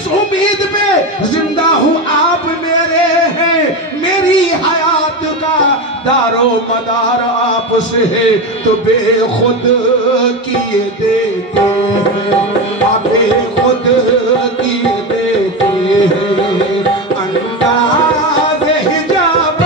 इस उम्मीद पे जिंदा हूँ आप मेरे हैं, मेरी हयात का दारो मदार आपसे है, तो बेखुद किए देते हैं, आप बेखुद किए देते हैं। अंदाज़ हिजाब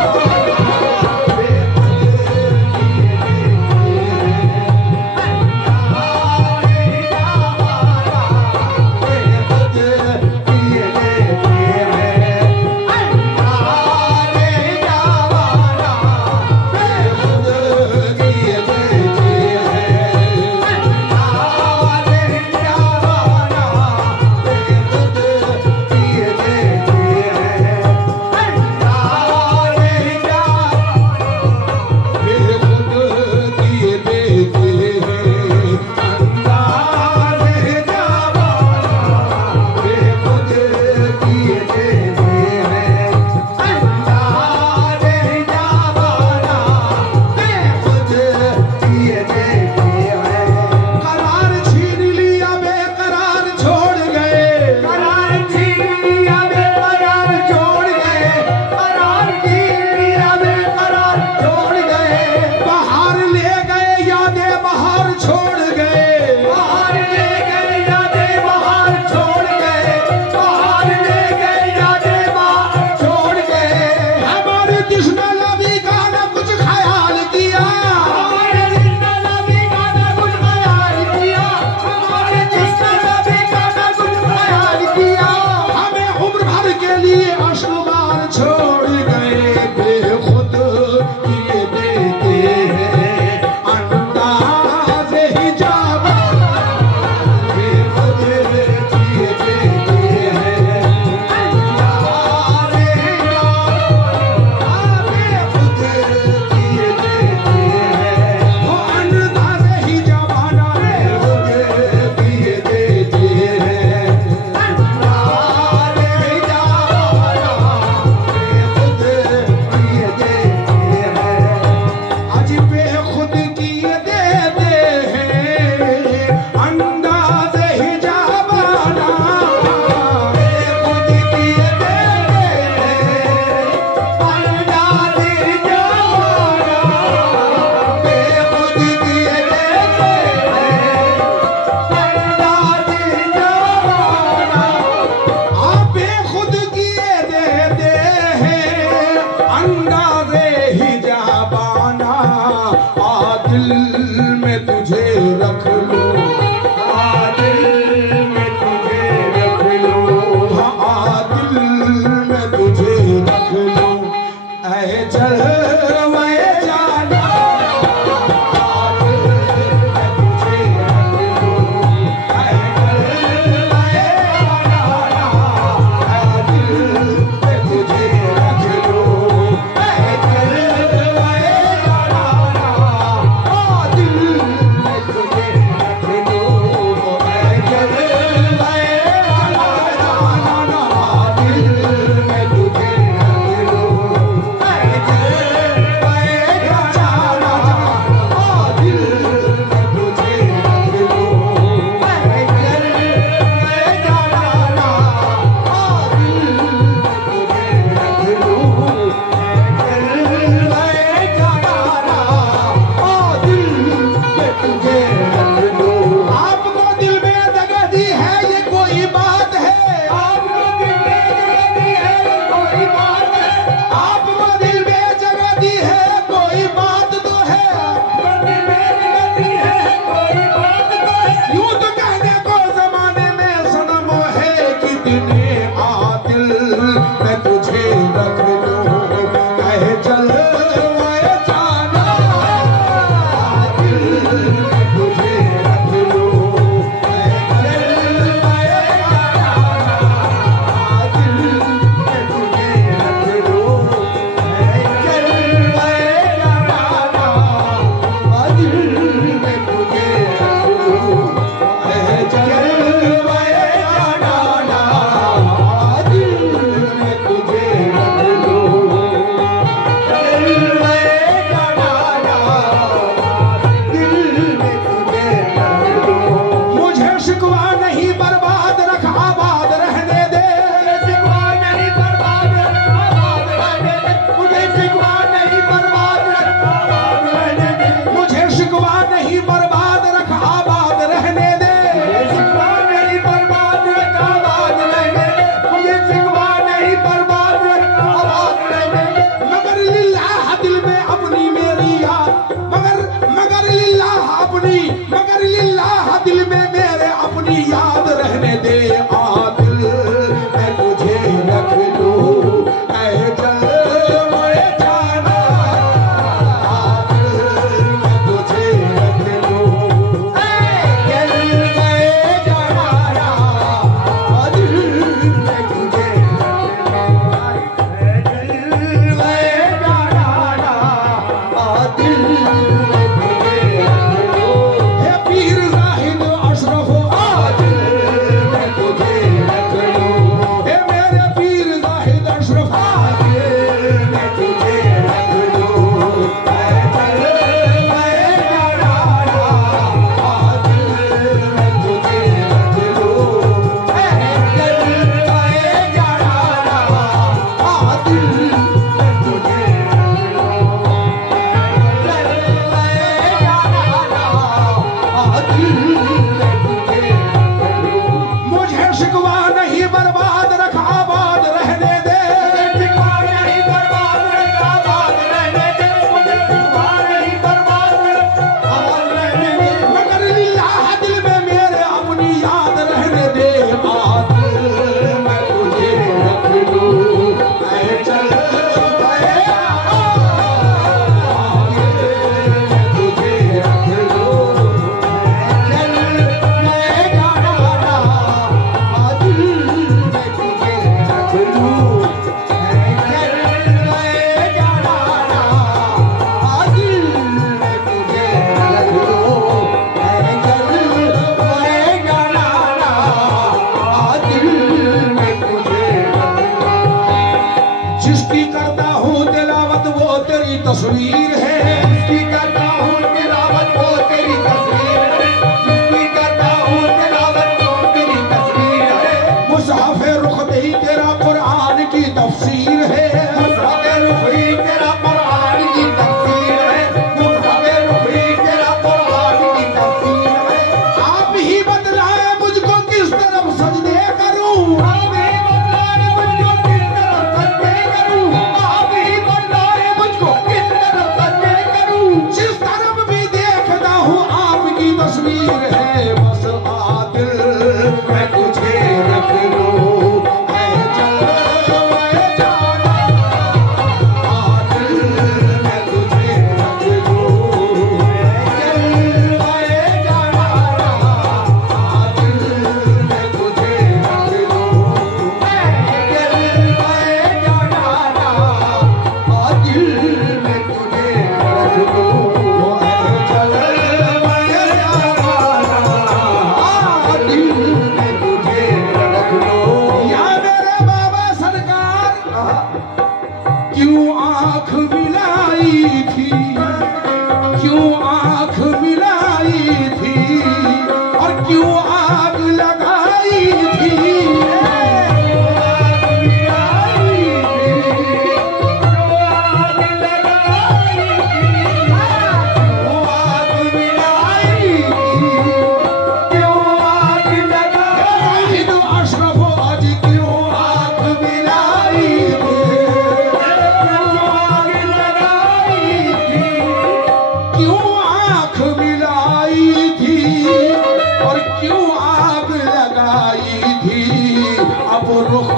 रुख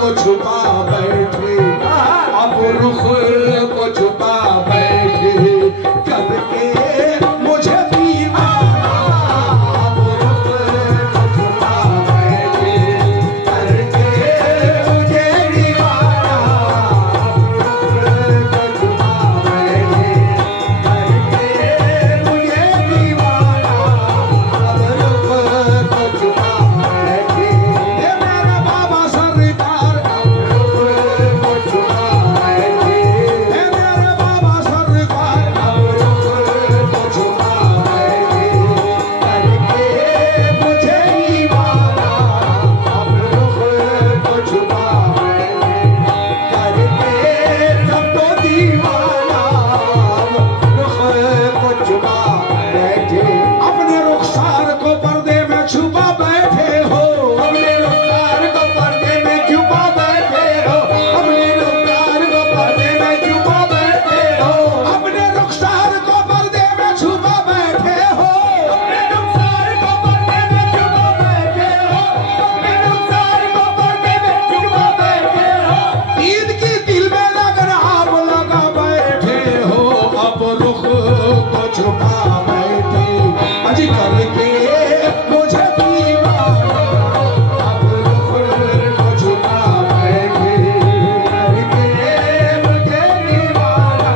को छुपा बैठे, अब रुख को छुपा बैठे करके मुझे दीवाना, अब रुख को छुपा बैठे करके मुझे दीवाना, अब रुख को छुपा बैठे करके मुझे दीवाना, अब रुख को छुपा बैठे। ये मेरे बाबा सरकार अब रुख को छुपा बैठे, ये मेरे बाबा सरकार अब रुख को छुपा बैठे करके मुझे दीवाना, अब रुख को छुपा बैठे करके सबको दीवाना, अब रुख को छुपा बैठे। अपने रुखसार को पर्दे में छुपा बैठे हो, अपने रुखसार को पर्दे में छुपा बैठे हो, अपने रुखसार को पर्दे में छुपा बैठे हो, अपने रुखसार को पर्दे में छुपा बैठे हो, अपने रुखसार को पर्दे में छुपा बैठे हो, अपने रुखसार को पर्दे में छुपा बैठे हो। ईद की दिल में लगन आप लगा बैठे हो, अब रुख को छुपा बैठे अजी करके मुझे दीवाना, अब रुख को छुपा बैठे करके मुझे दीवाना,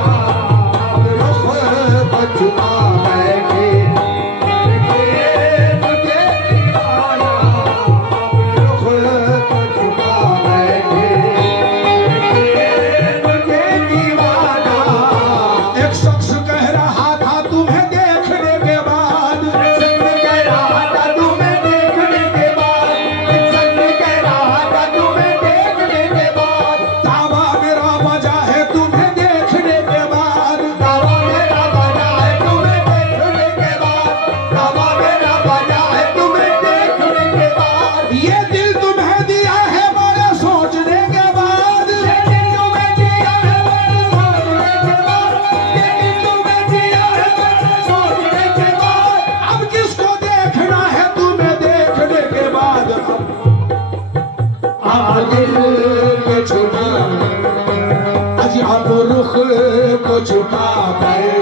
अब रुख को छुपा बैठे करके मुझे दीवाना, अब रुख को छुपा बैठे करके मुझे दीवाना। एक शख्स कह रहा था तुम्हें देखने के बाद, एक शख्स कह रहा था तुम्हें देखने के बाद, एक शख्स कह रहा था तुम्हें देखने के बाद, दावा मेरा बजा है तुम्हें देखने के बाद, दावा मेरा बजा है तुम्हें देखने के बाद, दावा मेरा बजा है तुम्हें देखने के बाद। ये दिल तुम्हें दिया है बड़े सोचने के बाद, ये दिल तुम्हें दिया है बड़े सोचने के बाद, ये दिल तुम्हें दिया है बड़े सोचने के बाद। अब किसको देखना है तुम्हें देखने के बाद, अब दिल को छुपा, अजी अब रुख को छुपा बैठे